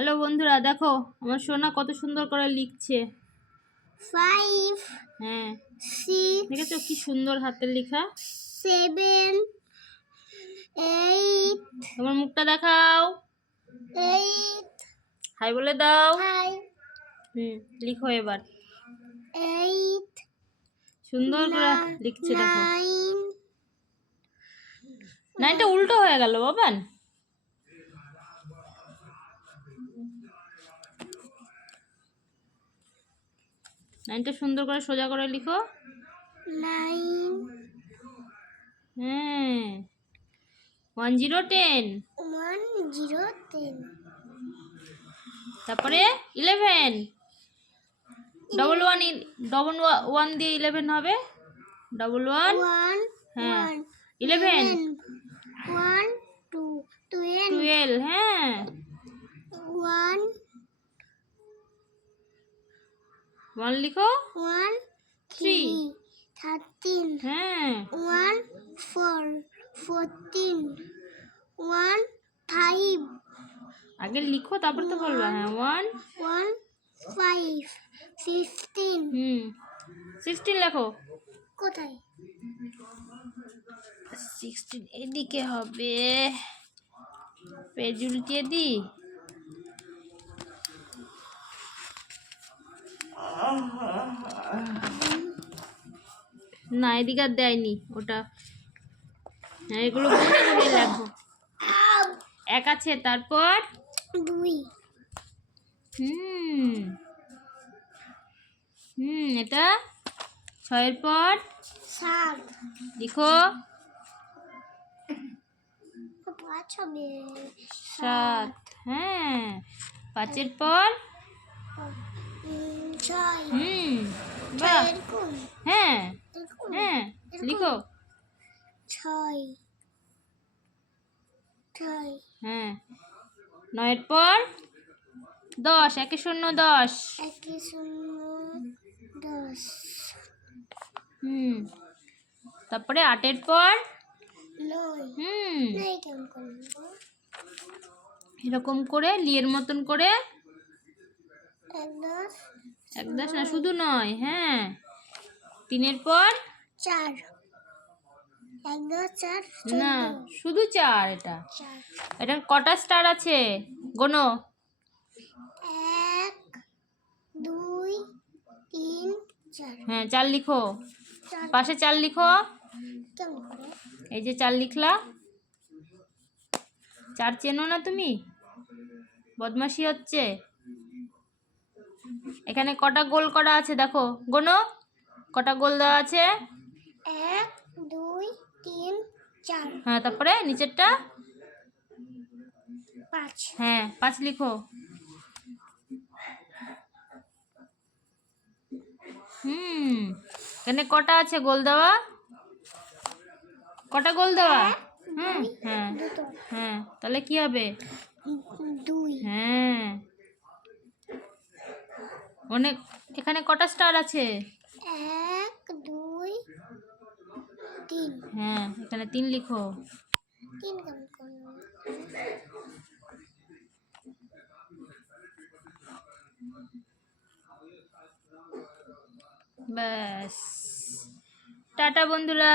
Hello বন্ধুরা, দেখো আমার সোনা কত সুন্দর করে লিখছে। 5 হ্যাঁ, 6 দেখেছো কি সুন্দর হাতের লেখা। 7 8 তোমার মুখটা দেখাও, 8 হাই বলে দাও। 5 লিখো এবার। 8 সুন্দর করে লিখছে দেখো। 9 নাইনটা উল্টো হয়ে গেল বাবান। নাইনটা সুন্দর করে সোজা করে লিখো। 9 হ্যাঁ, 1 0 10। 1 0 10 তারপরে 11, ডবল ওয়ান দিয়ে 11 হবে। ডবল ওয়ান, 1 হ্যাঁ 1 11 1 2 12 12, হ্যাঁ 1 1 লিখো। 1 3, 13 হ্যাঁ 1 4 14 1 5 আগে লিখো তারপর তো বলবা। হ্যাঁ 1 1 5 15 16 লেখো। কোথায় 16 এদিকে হবে, পেজ উল্টিয়ে দি। না এদিকে আর দেয়নি ওটা। হ্যাঁ এগুলো গুনে গুনে লেখো। 1 আছে, তারপর 2 এটা 6 এর পর 7 লিখো। 5 হবে 7, হ্যাঁ 5 এর পর 6 বাহ, এরকম হ্যাঁ হ্যাঁ লিখো। 6 হ্যাঁ 9 এর পর 10, 1 0 10। 1 0 10 তারপরে 8 এর পর 9 9 কেমন করব এরকম করে লিয়ের মতন করে। 10 1 10 না, শুধু 9, হ্যাঁ 3 এর পর 4 1 2 4 না, শুধু 4। এটা 4 এটা কটা স্টার আছে গোনো। 1 2 3 4 হ্যাঁ 4 লিখো, পাশে 4 লিখো। কেমন করে এই যে 4 লিখলা। 4 চেনো না তুমি? বদমাশি হচ্ছে। এখানে কটা গোল করা আছে দেখো, গোনো কটা গোল দেওয়া আছে। 1 2 3 4 হ্যাঁ তারপরে নিচেরটা 5 হ্যাঁ 5 লিখো। এখানে কটা আছে গোল দেওয়া, কটা গোল দেওয়া। হ্যাঁ হ্যাঁ হ্যাঁ, তাহলে কি হবে 2 হ্যাঁ। অনেক, এখানে কটা স্টার আছে। 1 2 3 হ্যাঁ এখানে 3 লিখো। 3 কেমন করব ব্যাস, টাটা বন্ধুরা।